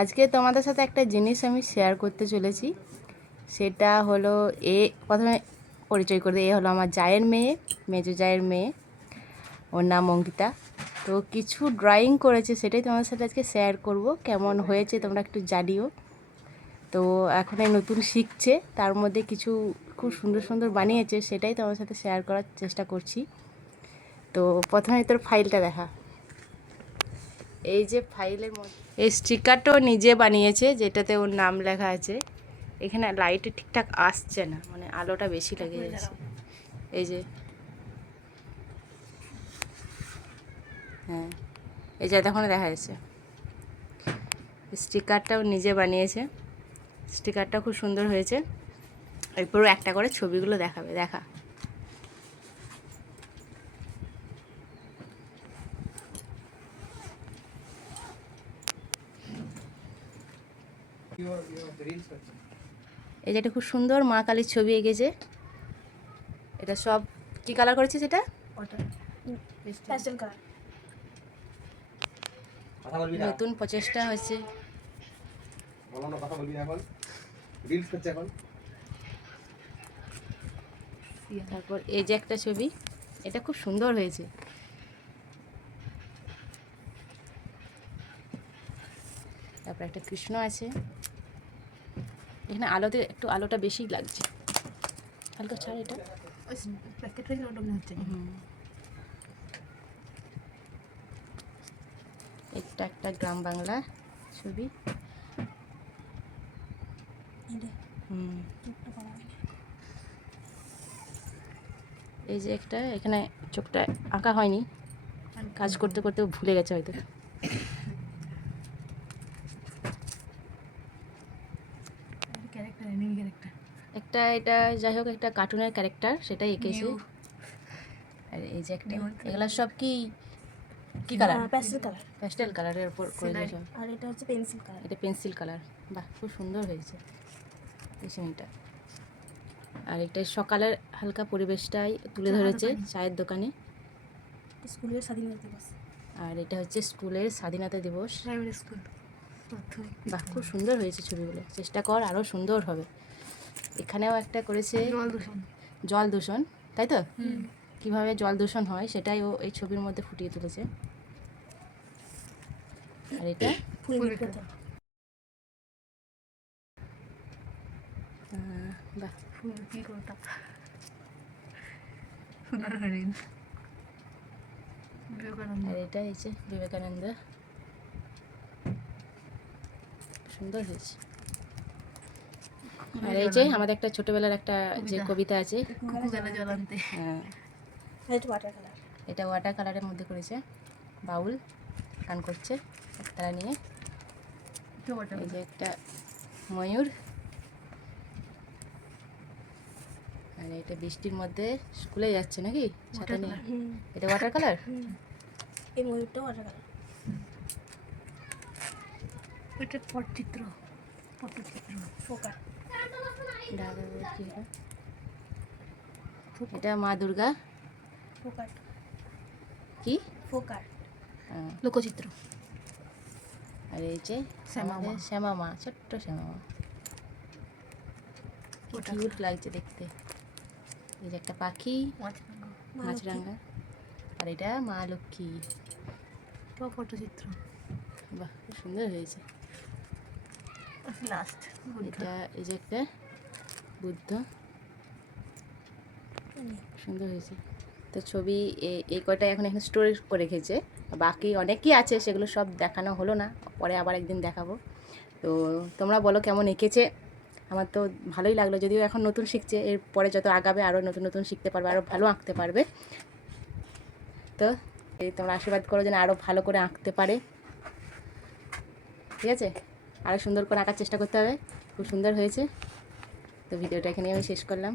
আজকে তোমাদের সাথে একটা জিনিস আমি শেয়ার করতে চলেছি। সেটা হলো প্রথমে পরিচয় করে দিই। এ হলো আমার জায়ের মেয়ে, মেজো জায়ের মেয়ে। ওর নাম অঙ্কিতা। তো কিছু ড্রয়িং করেছে, সেটাই তোমাদের সাথে আজকে শেয়ার করব। কেমন হয়েছে তোমরা একটু জানিও। তো এখন এই নতুন শিখছে, তার মধ্যে কিছু খুব সুন্দর সুন্দর বানিয়েছে, সেটাই তোমার সাথে শেয়ার করার চেষ্টা করছি। তো প্রথমে তোর ফাইলটা দেখা। এই যে ফাইলের মধ্যে এই স্টিকারটাও নিজে বানিয়েছে, যেটাতে ওর নাম লেখা আছে। এখানে লাইটে ঠিকঠাক আসছে না, মানে আলোটা বেশি লেগে যাচ্ছে। এই যে হ্যাঁ, এই যে তখন দেখা যাচ্ছে। স্টিকারটাও নিজে বানিয়েছে, স্টিকারটা খুব সুন্দর হয়েছে। এরপরও একটা করে ছবিগুলো দেখাবে, দেখা। এই যে একটা খুব সুন্দর মা কালীর ছবি এঁকেছে। এটা সব কি কালার করেছে? সেটা নতুন প্রচেষ্টা হচ্ছে। তারপর এই যে একটা ছবি, এটা খুব সুন্দর হয়েছে। তারপর একটা কৃষ্ণ আছে। এখানে আলোতে একটু আলোটা বেশি লাগছে, হালকা ছাড়। এটা এটা একটা গ্রাম বাংলা ছবি। এই যে একটা, এখানে চোখটা আঁকা হয়নি, কাজ করতে করতে ভুলে গেছে হয়তো। একটা এটা যাই হোক একটা কার্টুনের ক্যারেক্টার, সেটাই এঁকেছে। আর এই যে একটা, এগুলো সব কি কি কালার? প্যাস্টেল কালারের উপর করেছে। আর এটা হচ্ছে পেন্সিল কালার। এটা পেন্সিল কালার। বাহ, খুব সুন্দর হয়েছে এই ছবিটা। আর এটা সকালের হালকা পরিবেশটাই তুলে ধরেছে চায়ের দোকানে। স্কুলের স্বাধীনতা দিবস। আর এটা হচ্ছে স্কুলের স্বাধীনতা দিবস। Primary school. বাহ, খুব সুন্দর হয়েছে ছবিগুলো। চেষ্টা কর আরও সুন্দর হবে। এখানেও একটা করেছে জল দূষণ, তাই তো? কিভাবে জল দূষণ হয় সেটাই ও এই ছবির মধ্যে ফুটিয়ে তুলেছে। আর এটা বাহ, আর এটা হচ্ছে বিবেকানন্দ। সুন্দর হয়েছে। আর এই যে আমাদের একটা ছোটবেলার একটা যে কবিতা আছে, হ্যাঁ, এটা ওয়াটার কালারের মধ্যে করেছে। বাউল গান করছে তারা নিয়ে। এই যে একটা ময়ূর। আর এটা বৃষ্টির মধ্যে স্কুলে যাচ্ছে নাকি ছাতা নিয়ে। এটা ওয়াটার কালার। এই ময়ূরটা ওয়াটার কালার। এটা পটচিত্র, ফোকার। এটা মা দুর্গা। ফোকার কি? ফোকার লোকচিত্র। আর এই যে আমাদের শ্যামা মা, ছোট্ট শ্যামা মা, কিউট লাগছে দেখতে। এই যে একটা পাখি মাছরাঙা। আর এটা মা লক্ষ্মী। ফটোচিত্র। বাহ, খুব সুন্দর হয়েছে। লাস্ট এটা এই যে একটা বুদ্ধ, সুন্দর হয়েছে। তো ছবি এই কয়টা এখন এখানে স্টোর করে রেখেছে। বাকি অনেকই আছে, সেগুলো সব দেখানো হলো না, পরে আবার একদিন দেখাবো। তো তোমরা বলো কেমন এঁকেছে। আমার তো ভালোই লাগলো, যদিও এখন নতুন শিখছে। এরপরে যত আগাবে আরও নতুন নতুন শিখতে পারবে, আরও ভালো আঁকতে পারবে। তো এই তোমরা আশীর্বাদ করো যেন আরও ভালো করে আঁকতে পারে, ঠিক আছে? আরও সুন্দর করে আঁকার চেষ্টা করতে হবে। খুব সুন্দর হয়েছে। তো ভিডিওটা এখানে আমি শেষ করলাম।